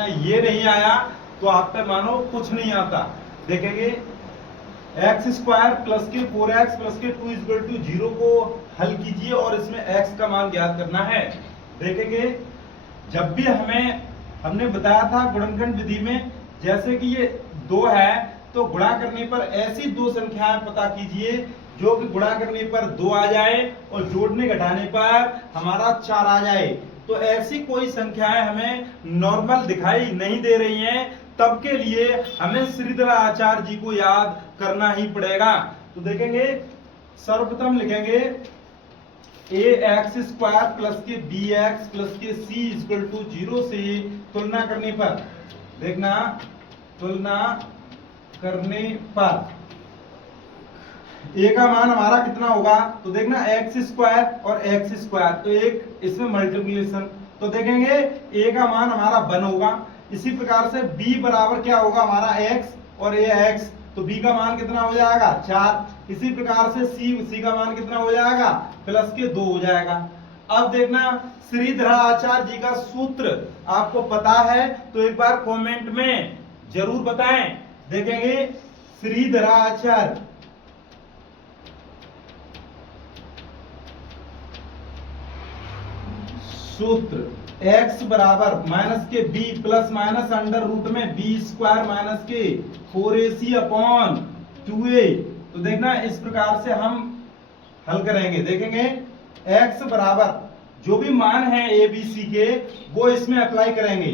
ना ये नहीं आया तो आप पे मानो कुछ नहीं आता। देखेंगे एक्स स्क्वायर प्लस के 4x प्लस के 2 इक्वल टू 0 को हल कीजिए और इसमें x का मान ज्ञात करना है। देखेंगे जब भी हमने बताया था गुणनखंड विधि में, जैसे कि ये 2 है तो गुणा करने पर ऐसी दो संख्याएं पता कीजिए जो कि गुणा करने पर 2 आ जाए और जोड़ने घटाने पर हमारा 4 आ जाए। तो ऐसी कोई संख्याएं हमें नॉर्मल दिखाई नहीं दे रही हैं, तब के लिए हमें श्रीधर आचार्य जी को याद करना ही पड़ेगा। तो देखेंगे सर्वप्रथम लिखेंगे ए एक्स स्क्वायर प्लस के बी एक्स प्लस के सी इक्वल टू 0 से तुलना करने पर, देखना तुलना करने पर ए का मान हमारा कितना होगा, तो देखना एक्स स्क्वायर और एक्स स्क्वायर, तो एक इसमें मल्टीप्लिकेशन, तो देखेंगे ए का मान हमारा 1 होगा। इसी प्रकार से b बराबर क्या होगा हमारा x और a x, तो b का मान कितना हो जाएगा 4। इसी प्रकार से c का मान कितना हो जाएगा प्लस के 2 हो जाएगा। अब देखना श्रीधर आचार्य जी का सूत्र आपको पता है तो एक बार कमेंट में जरूर बताएं। देखेंगे श्रीधर आचार्य सूत्र x बराबर माइनस के b plus minus under root में b स्क्वायर माइनस के 4ac अपॉन 2a। तो देखना इस प्रकार से हम हल करेंगे। देखेंगे x बराबर जो भी मान है a b c के वो इसमें अप्लाई करेंगे।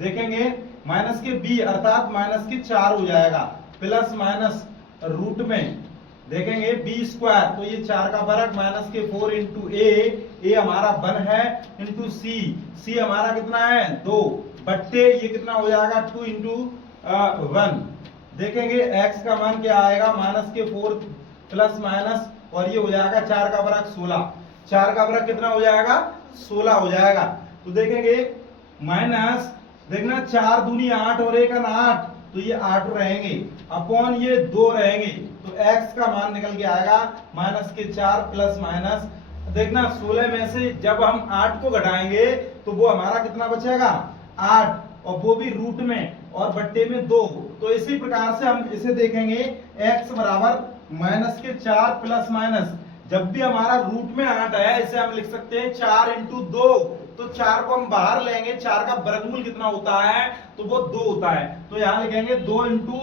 देखेंगे माइनस के b अर्थात माइनस के 4 हो जाएगा प्लस माइनस रूट में, देखेंगे बी स्क्वायर तो ये 4 का वर्ग माइनस के 4 इंटू ए हमारा 1 है इंटू सी हमारा कितना है 2 बट्टे ये कितना हो जाएगा 2 इंटू 1। देखेंगे x का मान क्या आएगा माइनस के 4 प्लस माइनस और ये हो जाएगा 4 का वर्ग 16, 4 का वर्ग कितना हो जाएगा 16 हो जाएगा। तो देखेंगे माइनस देखना 4 दूनी 8 और 1 8 तो ये 8 रहेंगे अपॉन ये 2 रहेंगे, तो x का मान निकल के आएगा माइनस के 4 प्लस माइनस, देखना 16 में से जब हम 8 को घटाएंगे तो वो हमारा कितना बचेगा 8 और वो भी रूट में और बट्टे में 2। तो इसी प्रकार से हम इसे देखेंगे x बराबर माइनस के 4 प्लस माइनस, जब भी हमारा रूट में 8 आया इसे हम लिख सकते हैं 4 इंटू 2, तो 4 को हम बाहर लेंगे 4 का वर्गमूल कितना होता है तो वो 2 होता है, तो यहाँ लिखेंगे 2 इंटू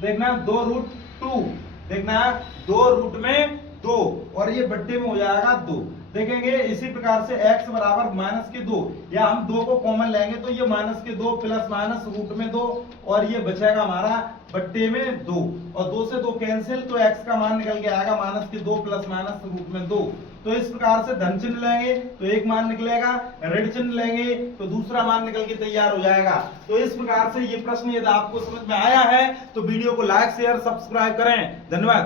देखना 2 रूट 2, देखना 2 रूट में 2 और ये बट्टे में हो जाएगा 2। देखेंगे इसी प्रकार से x बराबर माइनस के 2 या हम 2 को कॉमन लेंगे तो ये माइनस के 2 प्लस माइनस रूट में 2 और ये बचेगा हमारा बट्टे में 2 और 2 से 2 कैंसिल, तो x का मान निकल के आएगा माइनस के 2 प्लस माइनस रूट में 2। तो इस प्रकार से धन चिन्ह लेंगे तो एक मान निकलेगा, ऋण चिन्ह लेंगे तो दूसरा मान निकल के तैयार हो जाएगा। तो इस प्रकार से ये प्रश्न यदि आपको समझ में आया है तो वीडियो को लाइक शेयर सब्सक्राइब करें। धन्यवाद।